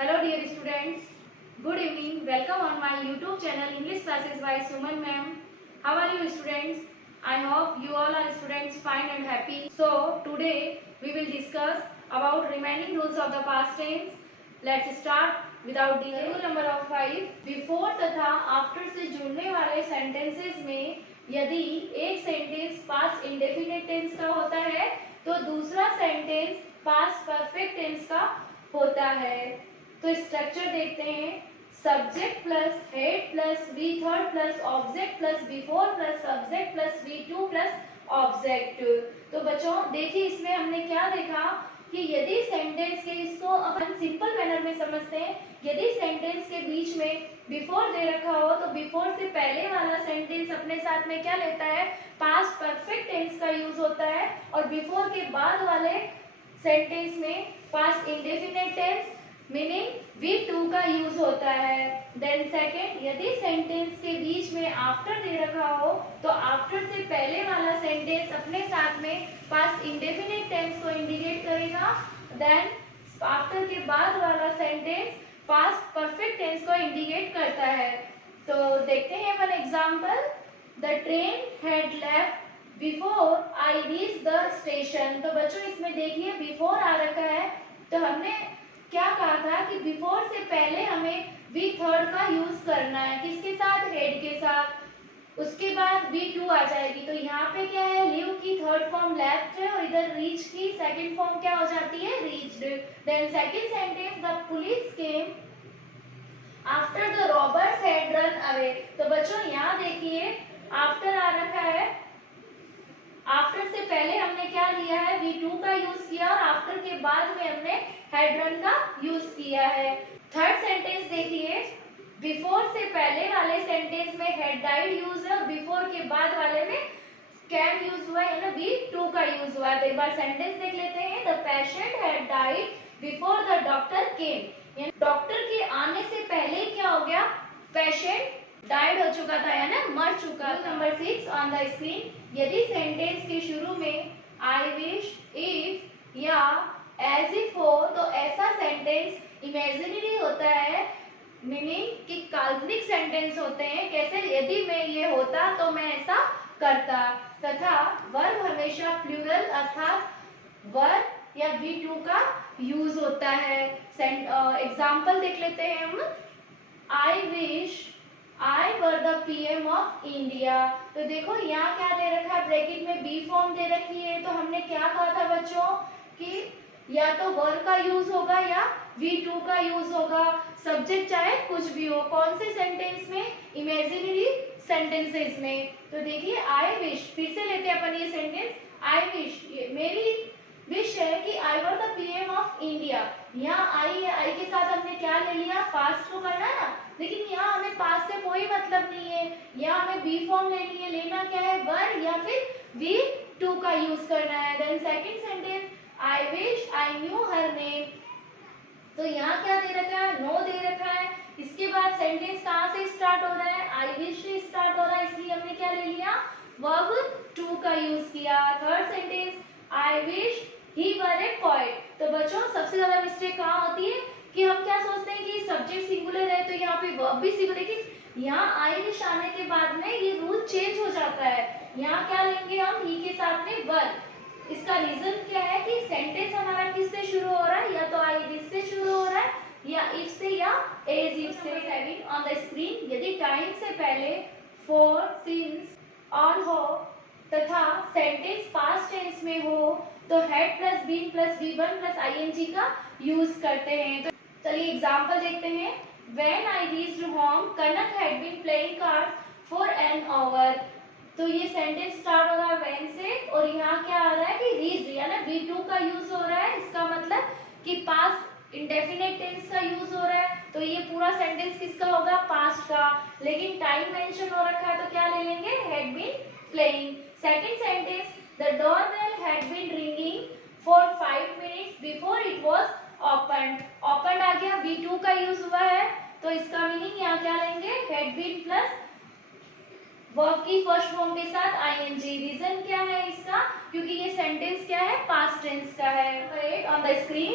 Hello dear students, good evening. Welcome on my YouTube channel English Classes by Suman ma'am. How are you students? I hope you all are students fine and happy. So today we will discuss about remaining rules of the past tense. Let's start without delay. Rule number 5. Before तथा after से जुड़ने वाले sentences में यदि एक sentence past indefinite tense का होता है तो दूसरा sentence past perfect tense का होता है। तो स्ट्रक्चर देखते हैं। Subject plus had plus V third plus object plus before plus subject plus V two plus object. तो बच्चों देखिए इसमें हमने क्या देखा कि यदि सेंटेंस के, इसको अपन सिंपल मैनर में समझते हैं, यदि सेंटेंस के बीच में बिफोर दे रखा हो तो बिफोर से पहले वाला सेंटेंस अपने साथ में क्या लेता है, पास्ट परफेक्ट टेंस का यूज होता है, और बिफोर के बाद वाले सेंटेंस में past indefinite tense meaning V2 का यूज होता है। देन सेकेंड, यदि सेंटेंस के बीच में आफ्टर दे रखा हो तो आफ्टर से पहले वाला सेंटेंस अपने साथ में पास्ट इंडेफिनिट टेंस को इंडिकेट करेगा। देन आफ्टर के बाद वाला सेंटेंस पास्ट परफेक्ट टेंस को इंडिकेट करता है। तो देखते हैं अपन example. The train had left before I reach the station. तो बच्चों इसमें देखिए बिफोर आ रखा है, तो हमने क्या कहा था कि बिफोर से पहले हमें वी थर्ड का यूज करना है, किसके साथ, हेड के साथ। उसके बाद वी टू आ जाएगी। तो यहाँ पे क्या है, लिव की थर्ड फॉर्म लेफ्ट है और इधर रीच की सेकंड फॉर्म क्या हो जाती है, reached. Then second sentence, the police came after the robbers had run away. तो बच्चों यहाँ देखिए आफ्टर आ रखा है, आफ्टर से पहले हमने क्या लिया है, V2 का यूज किया, और आफ्टर के बाद में हमने हैड रन का यूज किया है। थर्ड सेंटेंस देखिए, बिफोर से पहले वाले सेंटेंस में हैड डाइड यूज है और बिफोर के बाद वाले में कैम यूज हुआ है ना, V2 का यूज हुआ है। तो एक बार सेंटेंस देख लेते हैं। The patient had died before the doctor came. Doctor के आने से पहले क्या हो गया, पेशेंट डाइड हो चुका था या ना, मर चुका। नंबर 6 ऑन द स्क्रीन, यदि सेंटेंस के शुरू में आई विश, इफ या एज इफ हो तो ऐसा सेंटेंस इमेजिनरी होता है, मीनिंग कि काल्पनिक सेंटेंस होते हैं। कैसे, यदि मैं ये होता तो मैं ऐसा करता। तथा वर्ब हमेशा प्लूरल अर्थात वर्ब या V2 का यूज होता है। एग्जाम्पल देख लेते हैं हम। आई wish I were the PM of India. तो देखो यहाँ क्या दे रखा है, ब्रैकेट में बी फॉर्म दे रखी है। तो हमने क्या कहा था बच्चों कि या तो वर्ब का यूज होगा या V2 का यूज होगा, सब्जेक्ट चाहे कुछ भी हो। कौन से सेंटेंस में, इमेजिनरी सेंटेंसेस में। तो देखिए आई विश, फिर से लेते हैं अपन ये सेंटेंस। आई विश, मेरी विश है कि I were the PM of India. यहाँ आई है, आई के साथ हमने क्या ले लिया, पास्ट को करना है ना, लेकिन यहाँ हमें पास्ट से कोई मतलब नहीं है, यहाँ हमें बी फॉर्म लेनी है। लेना क्या है, वर या फिर V2 का यूज करना है। Then second sentence, I wish I knew her name. तो यहाँ क्या दे रखा है, नो दे रखा है। इसके बाद सेंटेंस कहाँ से स्टार्ट हो रहा है, आई विश से स्टार्ट हो रहा है, इसलिए हमने क्या ले लिया, वर्ब टू का यूज किया। Third sentence, I wish he were A poet. तो बच्चों सबसे ज्यादा मिस्टेक कहाँ होती है कि हम क्या सोचते हैं कि सब्जेक्ट सिंगुलर है तो यहाँ पे वर्ब भी सिंगुलर, लेकिन यहाँ आई विश आने के बाद में ये रूल चेंज हो जाता है। यहाँ क्या लेंगे हम, ही के साथ में वर्ब। इसका रीजन क्या है कि सेंटेंस हमारा किससे शुरू हो रहा है, या तो आई विश से शुरू हो रहा है या इफ से या एज इफ से। 7 ऑन द स्क्रीन, यदि टाइम से पहले फॉर, सिंस, ऑन हो तथा सेंटेंस पास्ट टेंस में हो तो had plus been plus V1 plus ING का यूज करते हैं। तो चलिए एग्जांपल देखते हैं। When I reached home, Kanak had been playing cards for an hour। तो ये सेंटेंस स्टार्ट हो रहा है when से, और यहाँ क्या आ रहा है कि reached या ना V2 का यूज हो रहा है। इसका मतलब कि पास्ट इंडेफिनिट टेंस का यूज हो रहा है। तो ये पूरा सेंटेंस किसका होगा, पास्ट का, लेकिन टाइम मेंशन हो रखा है तो क्या ले लेंगे, had been playing। Second sentence, the doorbell had been ringing for 5 minutes before it was opened। opened आ गया, V2 का यूज हुआ है, तो इसका मीनिंग यहाँ क्या लेंगे, had been प्लस वर्ब की फर्स्ट फॉर्म के साथ ING। रीजन क्या है इसका, क्योंकि ये सेंटेंस क्या है, पास्ट टेंस का है। On the screen,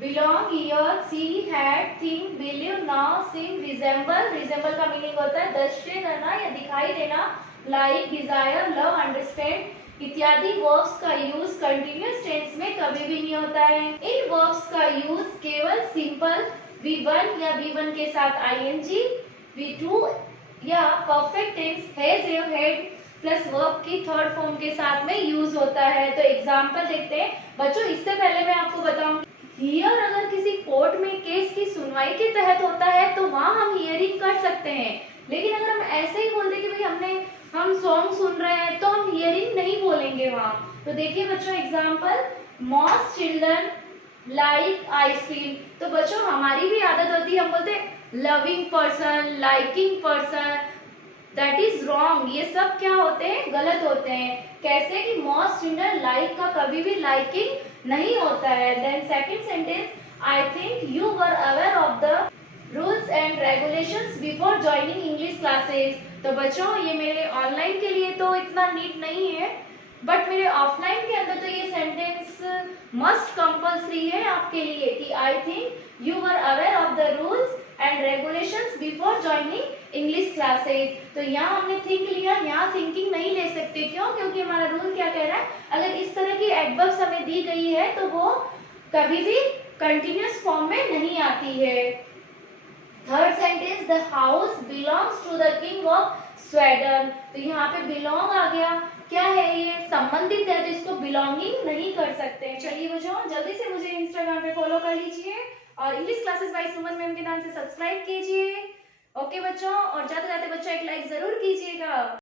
belong, year, see, had, think, believe, now, sing, resemble. resemble का मीनिंग होता है दृश्य करना या दिखाई देना, like, desire, love, understand इत्यादि वर्ब्स का यूज कंटिन्यूअस टेंस में कभी भी नहीं होता है। इन वर्ब्स का यूज केवल सिंपल V1 या V1 के साथ ing, V2 या perfect tense has, have, had plus verb की थर्ड फॉर्म के साथ में यूज होता है। तो एग्जांपल देखते हैं बच्चों। इससे पहले मैं आपको बताऊं, हियर अगर किसी कोर्ट में केस की सुनवाई के तहत होता है तो वहां हम हियरिंग कर सकते हैं, लेकिन अगर हम ऐसे ही बोल दे कि भाई हम सॉन्ग सुन रहे हैं तो हम हियरिंग नहीं बोलेंगे वहां। तो देखिए बच्चों example, most children like ice cream. तो बच्चों हमारी भी आदत होती है, हम बोलते हैं loving person, liking person, that is wrong. ये सब क्या होते हैं, गलत होते हैं। कैसे कि मोस्ट चिल्ड्रन लाइक का कभी भी लाइकिंग नहीं होता है। Then second sentence, I think you were aware of the rules and regulations before joining English classes. तो बच्चों ये मेरे ऑनलाइन के लिए तो इतना नीट नहीं है, बट मेरे ऑफलाइन के अंदर तो ये सेंटेंस मस्ट कंपल्सरी है आपके लिए कि आई think you were aware of the rules and regulations before joining English classes. तो यहाँ हमने थिंक लिया, यहाँ थिंकिंग नहीं ले सकते। क्यों? क्योंकि हमारा रूल क्या कह रहा है, अगर इस तरह की एडवर्ब्स हमें दी गई है तो वो कभी भी कंटिन्यूअस फॉर्म में नहीं आती है। Third sentence, the house belongs to the king of Sweden. तो यहाँ पे बिलोंग आ गया, क्या है ये, संबंधित है, तो इसको बिलोंगिंग नहीं कर सकते। चलिए बच्चों जल्दी से मुझे इंस्टाग्राम पे फॉलो कर लीजिए और इंग्लिश क्लासेस बाय सुमन मैम के नाम से सब्सक्राइब कीजिए। ओके बच्चों, और जाते जाते बच्चों एक लाइक जरूर कीजिएगा।